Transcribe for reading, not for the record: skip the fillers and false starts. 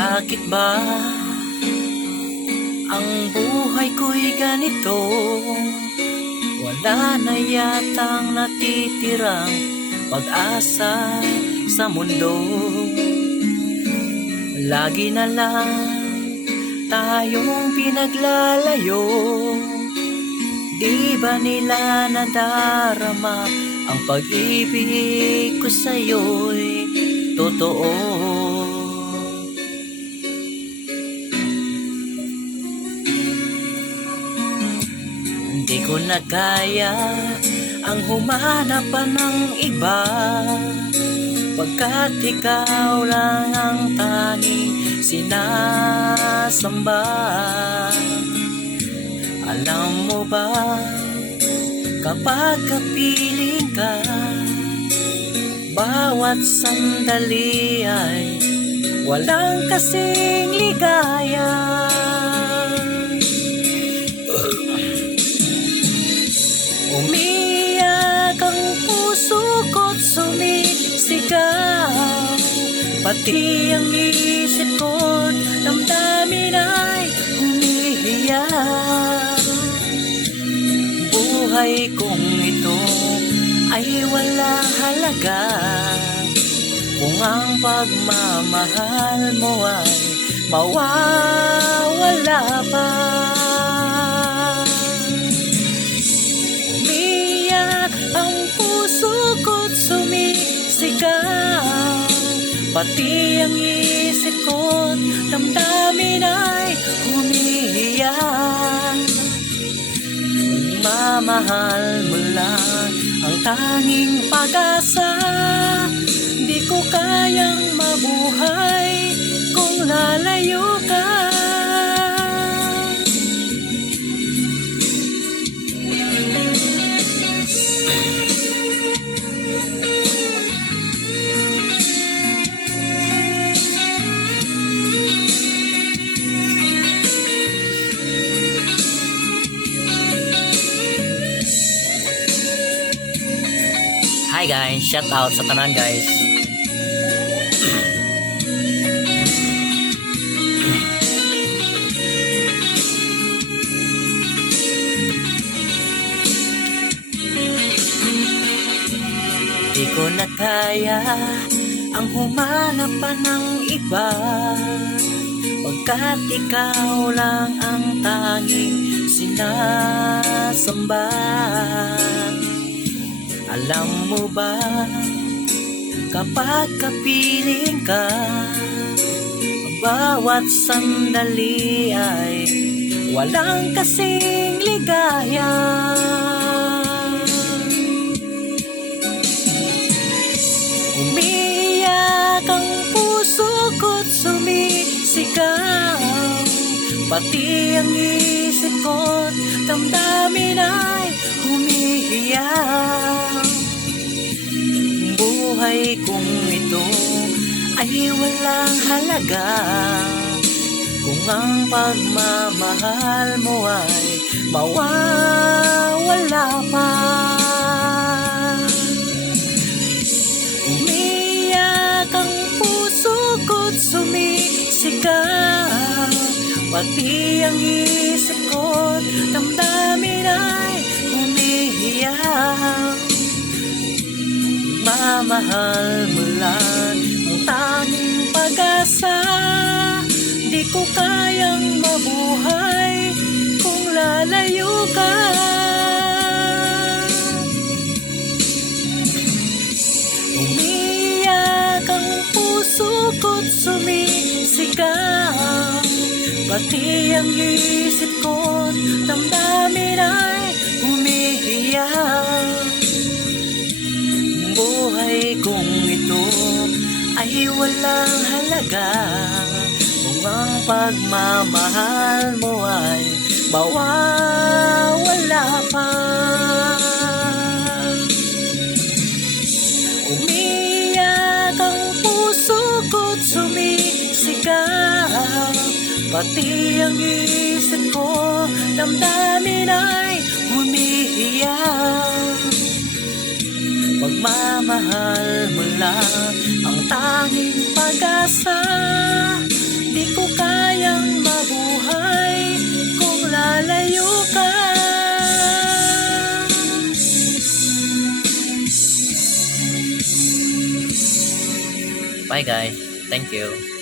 Bakit ba ang buhay ko'y ganito? Wala na yatang natitirang pag-asa sa mundo. Lagi na lang tayong pinaglalayo. Di ba nila nadarama ang pag-ibig ko sa'yo'y totoo? Di ko na kaya ang humanap pa ng iba, pagkat ikaw lang ang tanging sinasamba. Alam mo ba, kapag kapiling ka, bawat sandali ay walang kasing ligaya. Umiyak ang puso ko't sumisigaw, pati ang isip ko't damdamin ay umiiyak. Buhay kong ito ay walang halaga kung ang pagmamahal mo ay mawawala pa. Ang puso ko't sumisigaw, pati ang isip ko't damdamin ay umiiyak. Mamahal mo lang ang tanging pag-asa, di ko kayang mabuhay kung lalayo ka. Hi guys, shout out sa tanan guys. Di ko na kaya ang humanap pa ng iba, pagkat ikaw lang ang tanging sinasamba. Alam mo ba, kapag kapiling ka, bawat sandali ay walang kasing ligaya. Umiiyak ang puso ko't sumisigaw, pati ang isip ko't damdamin ay umiiyak. Buhay kong ito ay walang halaga kung ang pagmamahal mo ay mawawala pa. Umiiyak ang puso ko't sumisigaw, pati ang isip ko't damdamin ay umiiyak. Mamahal mo lang ang tanging pag-asa, di ko kayang mabuhay kung lalayo ka. Umiiyak ang puso ko't sumisigaw, pati ang isip ko't damdamin ay umiiyak. Buhay kong ito ay walang halaga kung pagmamahal mo ay mawawala pa. Umiyak ang puso ko't sumisigaw, pati ang isip ko, damdamin ay humihiyaw. Pagmamahal mo lang ang tanging pag-asa, di ko kayang mabuhay kung lalayo ka. Bye guys, thank you.